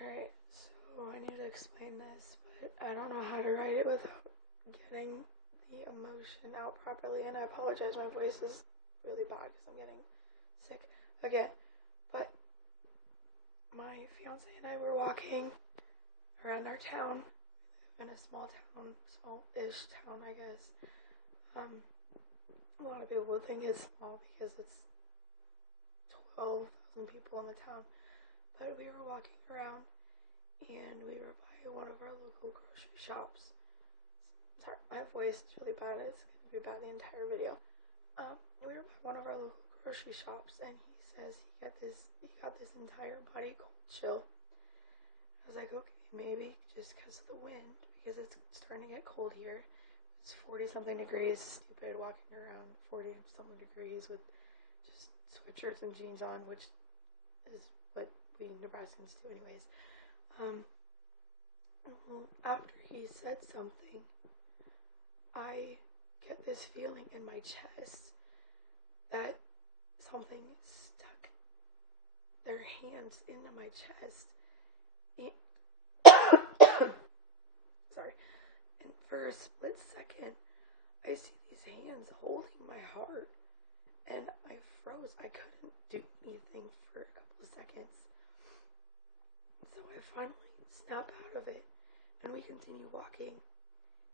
Alright, so I need to explain this, but I don't know how to write it without getting the emotion out properly, and I apologize, my voice is really bad because I'm getting sick again. But my fiance and I were walking around our town. We live in a small-ish town, I guess. A lot of people would think it's small because it's 12,000 people in the town. But we were walking around, and we were by one of our local grocery shops. Sorry, my voice is really bad. It's going to be bad the entire video. We were by one of our local grocery shops, and he says he got this entire body cold chill. I was like, okay, maybe just because of the wind, because it's starting to get cold here. It's 40-something degrees, stupid, walking around 40-something degrees with just sweatshirts and jeans on, which is what we Nebraskans do anyways. After he said something, I get this feeling in my chest that something stuck their hands into my chest. Sorry. And for a split second, I see these hands holding my heart, and I froze. I couldn't do anything for a couple of seconds. So I finally snap out of it, and we continue walking.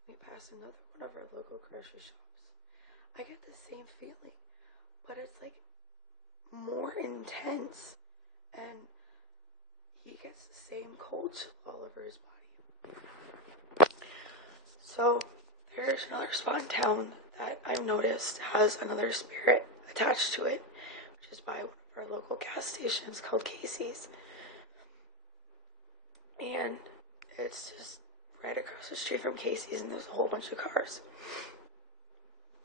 We pass another one of our local grocery shops. I get the same feeling, but it's like more intense, and he gets the same cold chill all over his body. So there's another spot in town that I've noticed has another spirit attached to it, which is by one of our local gas stations called Casey's. And it's just right across the street from Casey's, and there's a whole bunch of cars.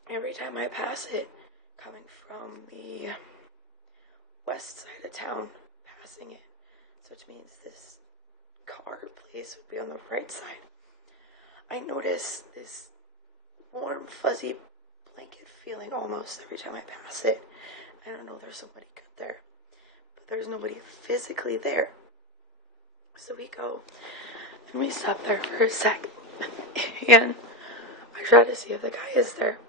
Every time I pass it, coming from the west side of town, passing it, so which means this car place would be on the right side, I notice this warm, fuzzy blanket feeling almost every time I pass it. I don't know, there's somebody good there, but there's nobody physically there. So we go, and we stop there for a sec, and I try to see if the guy is there,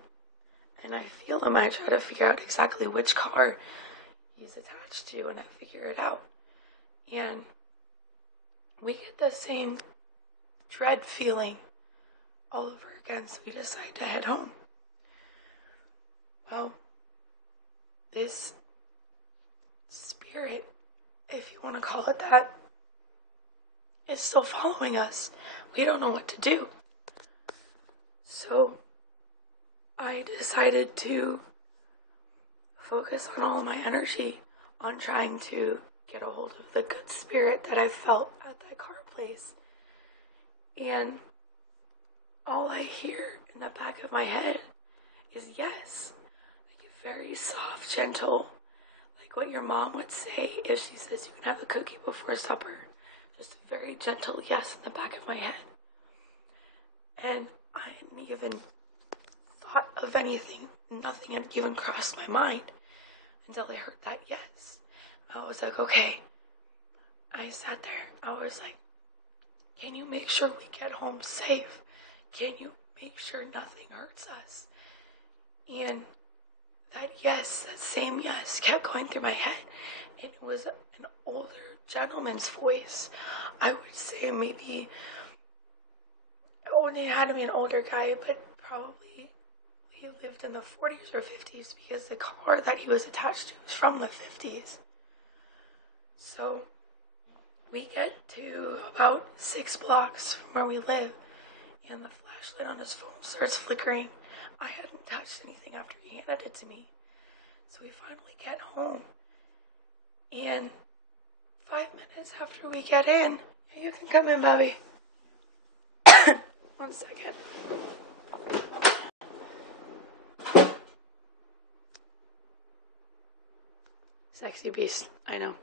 and I feel him. I try to figure out exactly which car he's attached to, and I figure it out, and we get the same dread feeling all over again, so we decide to head home. Well, this spirit, if you want to call it that, is still following us. We don't know what to do. So I decided to focus on all of my energy on trying to get a hold of the good spirit that I felt at that car place. And all I hear in the back of my head is yes. Like a very soft, gentle, like what your mom would say if she says you can have a cookie before supper. Just a very gentle yes in the back of my head. And I hadn't even thought of anything. Nothing had even crossed my mind until I heard that yes. I was like, okay. I sat there. I was like, can you make sure we get home safe? Can you make sure nothing hurts us? And that yes, that same yes kept going through my head. And it was an older gentleman's voice. I would say maybe, it had to be an older guy, but probably he lived in the 40s or 50s because the car that he was attached to was from the 50s. So we get to about 6 blocks from where we live, and the flashlight on his phone starts flickering. I hadn't touched anything after he handed it to me. So we finally get home, and 5 minutes after we get in, yeah, you can come in, Bobby. 1 second. Sexy beast, I know.